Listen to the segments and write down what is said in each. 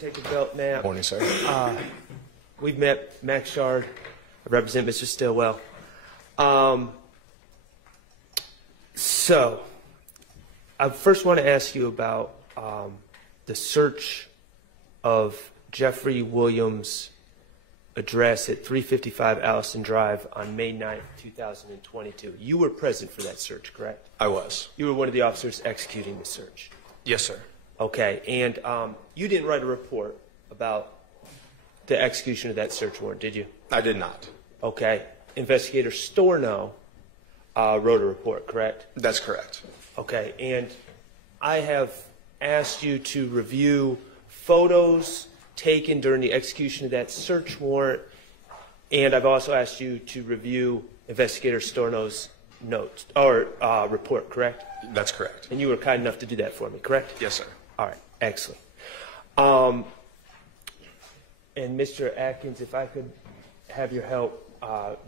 Detective Belknap. Morning, sir. We've met Max Schardt. I represent Mr. Stillwell. So, I first want to ask you about the search of Jeffery Williams' address at 355 Allison Drive on May 9th, 2022. You were present for that search, correct? I was. You were one of the officers executing the search. Yes, sir. Okay, and you didn't write a report about the execution of that search warrant, did you? I did not. Okay. Investigator Storno wrote a report, correct? That's correct. Okay, and I have asked you to review photos taken during the execution of that search warrant, and I've also asked you to review Investigator Storno's notes or report, correct? That's correct. And you were kind enough to do that for me, correct? Yes, sir. All right, excellent. And Mr. Atkins, if I could have your help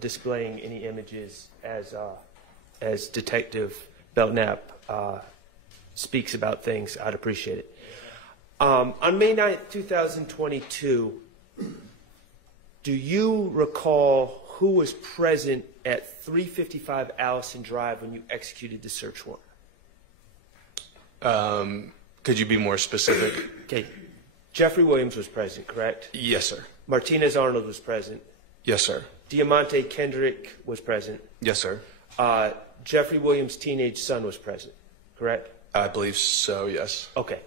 displaying any images as Detective Belknap speaks about things, I'd appreciate it. On May 9th, 2022, do you recall who was present at 355 Allison Drive when you executed the search warrant? Could you be more specific? Okay. Jeffrey Williams was present, correct? Yes, sir. Martinez Arnold was present. Yes, sir. Diamante Kendrick was present. Yes, sir. Jeffrey Williams' teenage son was present, correct? I believe so, yes. Okay.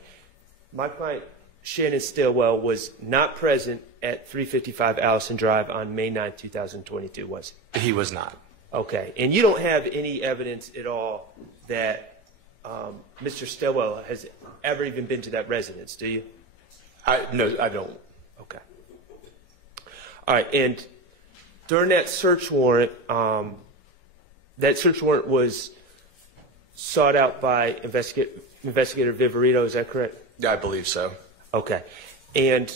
My client, Shannon Stillwell, was not present at 355 Allison Drive on May 9th, 2022, was he? He was not. Okay. And you don't have any evidence at all that Mr. Stillwell has ever even been to that residence, do you? No, I don't. Okay. All right. And during that search warrant was sought out by Investigator Viverito, is that correct? Yeah, I believe so. Okay. And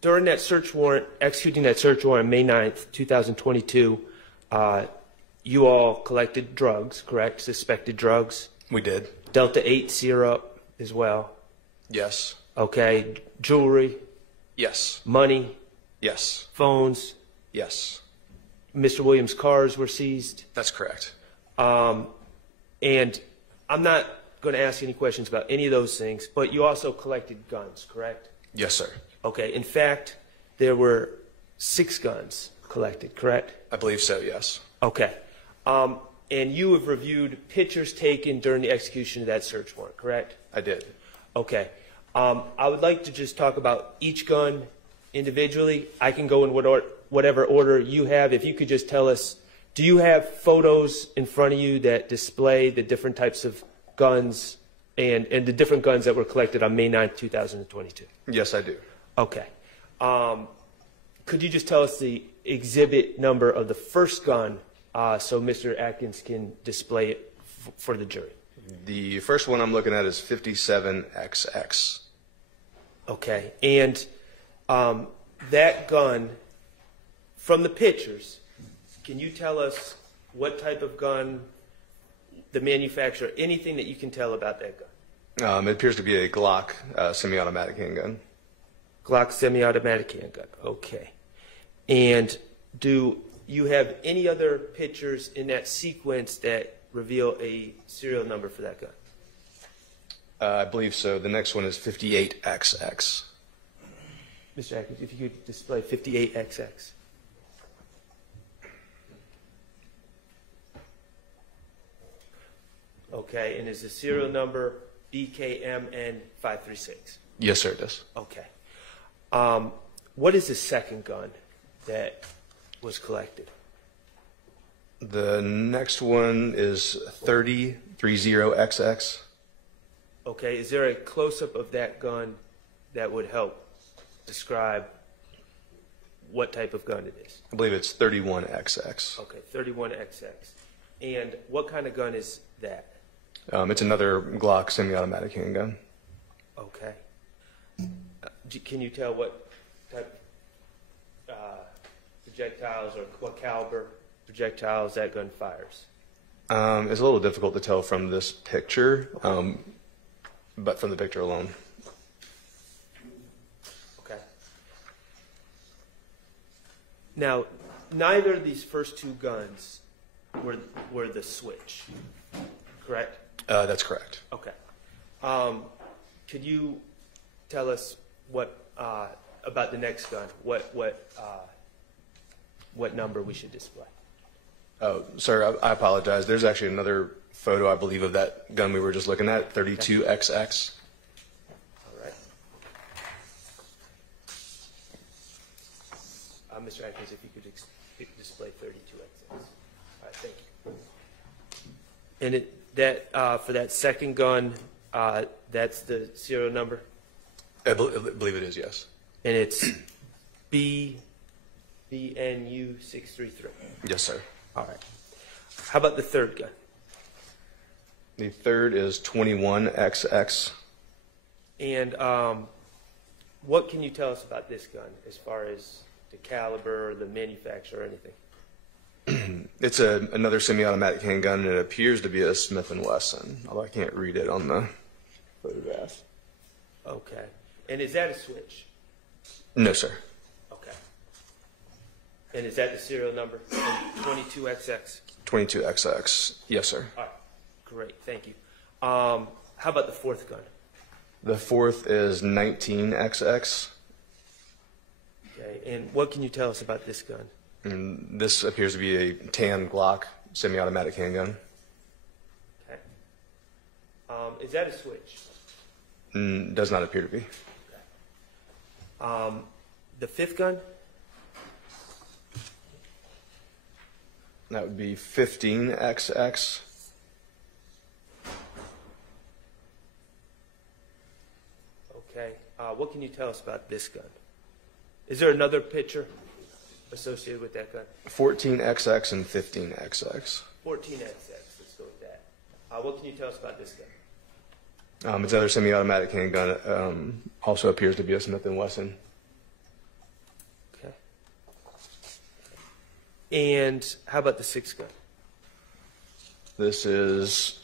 during that search warrant, executing that search warrant on May 9th, 2022, you all collected drugs, correct? Suspected drugs? We did. Delta 8 syrup as well? Yes. Okay. Jewelry? Yes. Money? Yes. Phones? Yes. Mr. Williams' cars were seized? That's correct. And I'm not going to ask any questions about any of those things, but you also collected guns, correct? Yes, sir. Okay. In fact, there were 6 guns collected, correct? I believe so, yes. Okay. And you have reviewed pictures taken during the execution of that search warrant, correct? I did. Okay. I would like to just talk about each gun individually. I can go in whatever order you have. If you could just tell us, do you have photos in front of you that display the different types of guns and the different guns that were collected on May 9th, 2022? Yes, I do. Okay. Could you just tell us the exhibit number of the first gun so Mr. Atkins can display it for the jury? The first one I'm looking at is 57XX. Okay. And that gun, from the pictures, can you tell us what type of gun, the manufacturer, anything that you can tell about that gun? It appears to be a GLOCK semi-automatic handgun. GLOCK semi-automatic handgun. Okay. And do you have any other pictures in that sequence that reveal a serial number for that gun? I believe so. The next one is 58XX. Mr. Atkins, if you could display 58XX. Okay, and is the serial number BKMN536? Yes, sir, it does. Okay. What is the second gun that was collected? The next one is 30XX. Okay, is there a close-up of that gun that would help describe what type of gun it is? I believe it's 31XX. Okay, 31XX. And what kind of gun is that? It's another GLOCK semi-automatic handgun. Okay. Can you tell what type projectiles or what caliber projectiles that gun fires? It's a little difficult to tell from this picture, but from the picture alone. Now, neither of these first two guns were the switch, correct? That's correct. Okay. Could you tell us what about the next gun? What number we should display? Oh, sir, I apologize. There's actually another photo, I believe, of that gun we were just looking at, 32XX. All right. Mr. Atkins, if you could display 32XX. All right, thank you. And for that second gun, that's the serial number? I believe it is, yes. And it's BNU 633. Yes, sir. All right. How about the third gun? The third is 21XX. And what can you tell us about this gun as far as the caliber or the manufacturer or anything? It's another semi-automatic handgun, and it appears to be a Smith & Wesson, although I can't read it on the photograph. Okay. And is that a switch? No, sir. Okay. And is that the serial number? 22XX? 22XX. Yes, sir. All right. Great. Thank you. How about the fourth gun? The fourth is 19XX. Okay. And what can you tell us about this gun? And this appears to be a tan GLOCK semi-automatic handgun. Okay. Is that a switch? Does not appear to be. Okay. The fifth gun? That would be 15XX. Okay. What can you tell us about this gun? Is there another picture associated with that gun? 14XX and 15XX. 14XX. Let's go with that. What can you tell us about this gun? It's another semi-automatic handgun. Also appears to be a Smith & Wesson. Okay. And how about the sixth gun? This is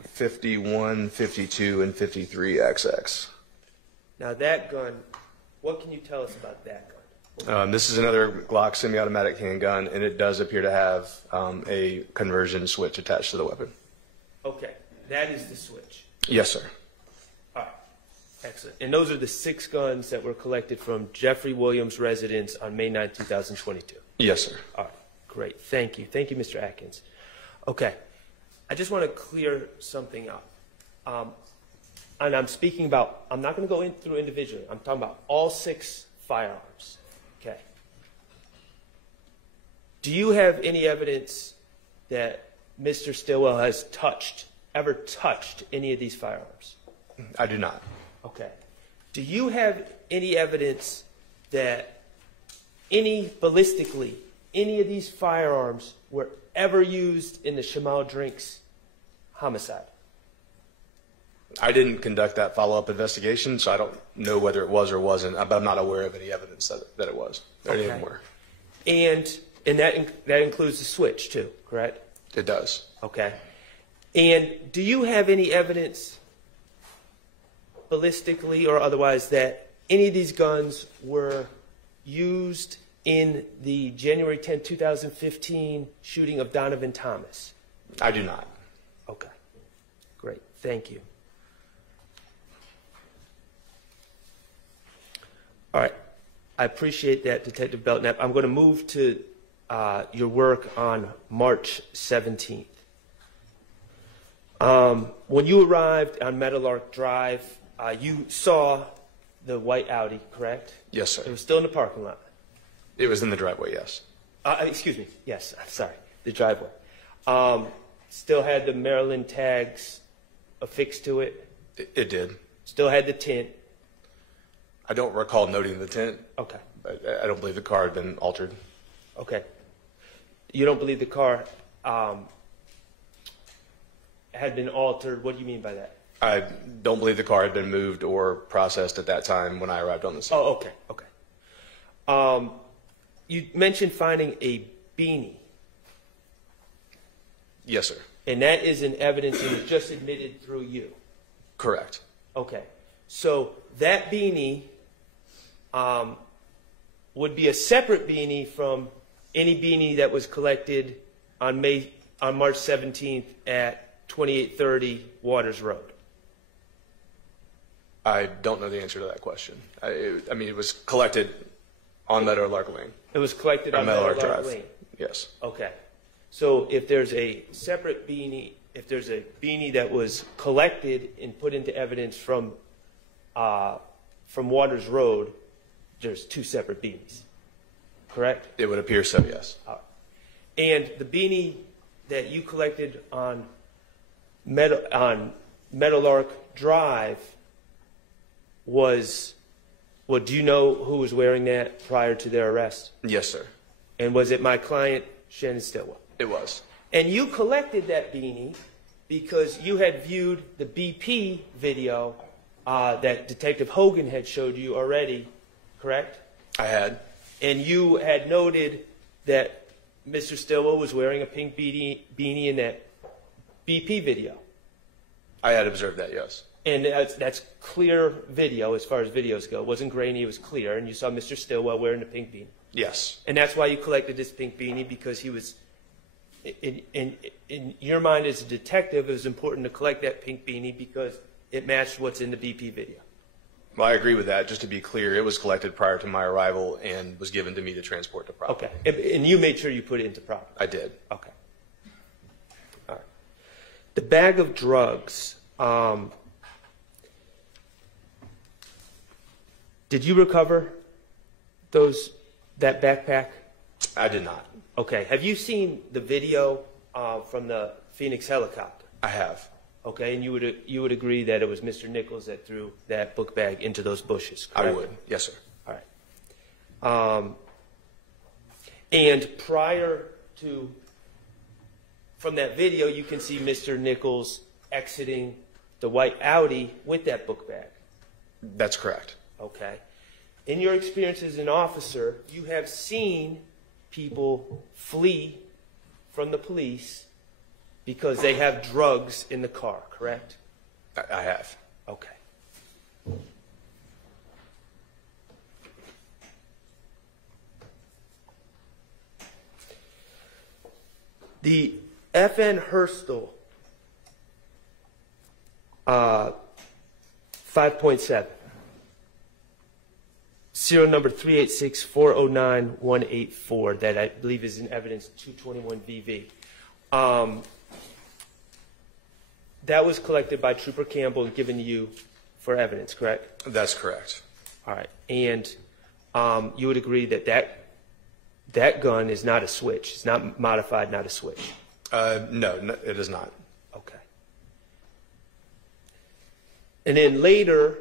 51, 52, and 53XX. Now that gun, what can you tell us about that gun? This is another GLOCK semi-automatic handgun, and it does appear to have a conversion switch attached to the weapon. Okay. That is the switch. Yes, sir. All right. Excellent. And those are the 6 guns that were collected from Jeffrey Williams' residence on May 9, 2022. Yes, sir. All right. Great. Thank you. Thank you, Mr. Atkins. Okay. I just want to clear something up. And I'm speaking about, I'm not going to go through individually. I'm talking about all 6 firearms. Okay. Do you have any evidence that Mr. Stillwell has ever touched any of these firearms? I do not. Okay. Do you have any evidence that ballistically, any of these firearms were ever used in the Shamal Drinks homicide? I didn't conduct that follow-up investigation, so I don't know whether it was or wasn't, but I'm not aware of any evidence that it was. Or any of them were. And that includes the switch too, correct? It does. Okay. And do you have any evidence, ballistically or otherwise, that any of these guns were used in the January 10, 2015 shooting of Donovan Thomas? I do not. Okay. Great. Thank you. All right. I appreciate that, Detective Belknap. I'm going to move to your work on March 17th. When you arrived on Meadowlark Drive, you saw the white Audi, correct? Yes, sir. It was still in the parking lot. It was in the driveway, yes. Excuse me. Yes, I'm sorry. The driveway. Still had the Maryland tags affixed to it. It did. Still had the tint. I don't recall noting the tint. Okay. I don't believe the car had been altered. Okay. You don't believe the car had been altered? What do you mean by that? I don't believe the car had been moved or processed at that time when I arrived on the scene. Oh, okay. Okay. You mentioned finding a beanie. Yes, sir. And that is an evidence that was just admitted through you. Correct. Okay. So that beanie would be a separate beanie from any beanie that was collected on March 17th at 2830 Waters Road? I don't know the answer to that question. I mean, it was collected on Meadowlark Lane. It was collected on Meadowlark Meadowlark Drive. Lane. Yes. Okay. So if there's a separate beanie, if there's a beanie that was collected and put into evidence from Waters Road, there's two separate beanies, correct? It would appear so, yes. And the beanie that you collected on Meadowlark Drive was, well, do you know who was wearing that prior to their arrest? Yes, sir. And was it my client, Shannon Stillwell? It was. And you collected that beanie because you had viewed the BP video that Detective Hogan had showed you already, correct? I had. And you had noted that Mr. Stillwell was wearing a pink beanie in that BP video. I had observed that, yes. And that's clear video as far as videos go. It wasn't grainy, it was clear. And you saw Mr. Stillwell wearing the pink beanie. Yes. And that's why you collected this pink beanie, because he was, in your mind as a detective, it was important to collect that pink beanie because it matched what's in the BP video. Well, I agree with that. Just to be clear, it was collected prior to my arrival and was given to me to transport to property. Okay. And you made sure you put it into property? I did. Okay. All right. The bag of drugs, did you recover that backpack? I did not. Okay. Have you seen the video from the Phoenix helicopter? I have. Okay, and you would agree that it was Mr. Nichols that threw that book bag into those bushes, correct? I would. Yes, sir. All right. And prior to, from that video, you can see Mr. Nichols exiting the white Audi with that book bag. That's correct. Okay. In your experience as an officer, you have seen people flee from the police because they have drugs in the car, correct? I have. Okay. The FN Hurstel 5.7, serial number 386409184, that I believe is in evidence 221 VV. That was collected by Trooper Campbell and given to you for evidence, correct? That's correct. All right. And you would agree that that gun is not a switch. It's not modified, not a switch. No, it is not. Okay. And then later,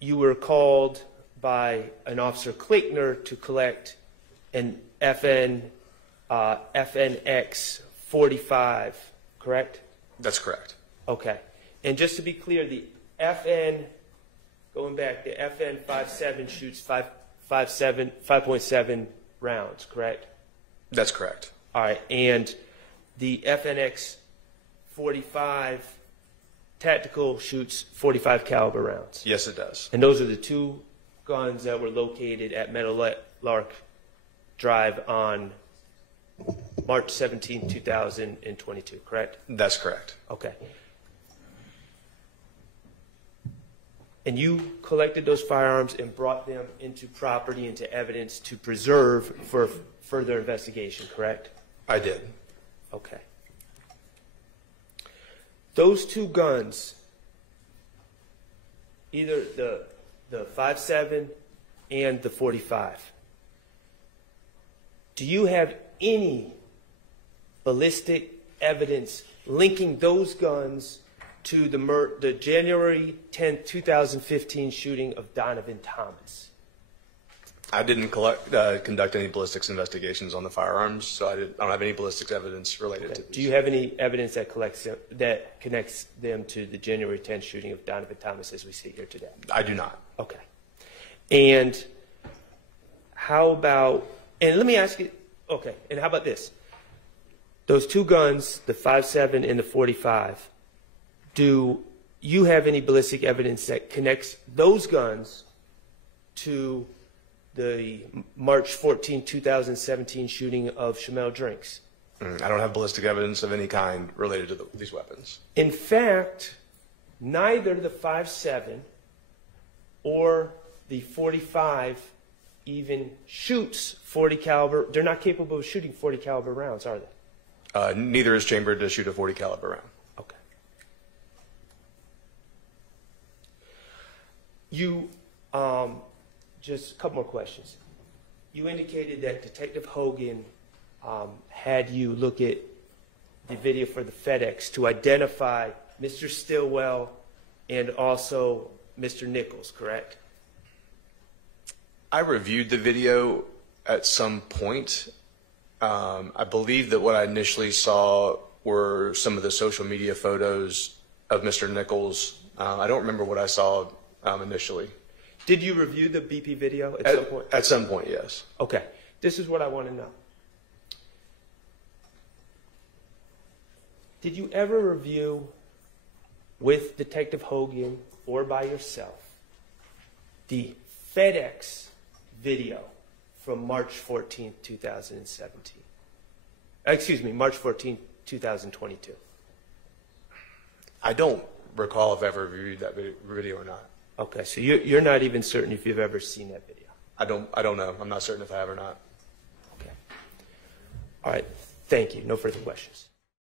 you were called by an Officer Klickner to collect an FNX 45, correct? That's correct. Okay. And just to be clear, the FN, going back, the FN 57 shoots 5.7 rounds, correct? That's correct. All right. And the FNX 45 tactical shoots 45 caliber rounds. Yes, it does. And those are the two guns that were located at Meadowlark Drive on March 17, 2022, correct? That's correct. Okay. And you collected those firearms and brought them into property, into evidence to preserve for further investigation, correct? I did. Okay. Those two guns, either the 5.7 and the 45, do you have any ballistic evidence linking those guns to the January 10, 2015 shooting of Donovan Thomas? I didn't conduct any ballistics investigations on the firearms, so I don't have any ballistics evidence related to these. Do you have any evidence that connects them to the January 10th shooting of Donovan Thomas as we sit here today? I do not. Okay. And how about, and let me ask you, okay, and how about this? Those two guns, the 5.7 and the 45, do you have any ballistic evidence that connects those guns to the March 14, 2017 shooting of Shamel Drinks? I don't have ballistic evidence of any kind related to these weapons. In fact, neither the 5.7 or the .45 even shoots .40 caliber. They're not capable of shooting .40 caliber rounds, are they? Neither is chambered to shoot a .40 caliber round. Okay. You, just a couple more questions. You indicated that Detective Hogan had you look at the video for the FedEx to identify Mr. Stillwell and also Mr. Nichols, correct? I reviewed the video at some point. I believe that what I initially saw were some of the social media photos of Mr. Nichols. I don't remember what I saw initially. Did you review the BP video at some point? At some point, yes. Okay. This is what I want to know. Did you ever review with Detective Hogan or by yourself the FedEx video from March 14, 2017? Excuse me, March 14, 2022. I don't recall if I ever reviewed that video or not. Okay, so you're not even certain if you've ever seen that video? I don't know. I'm not certain if I have or not. Okay. All right. Thank you. No further questions.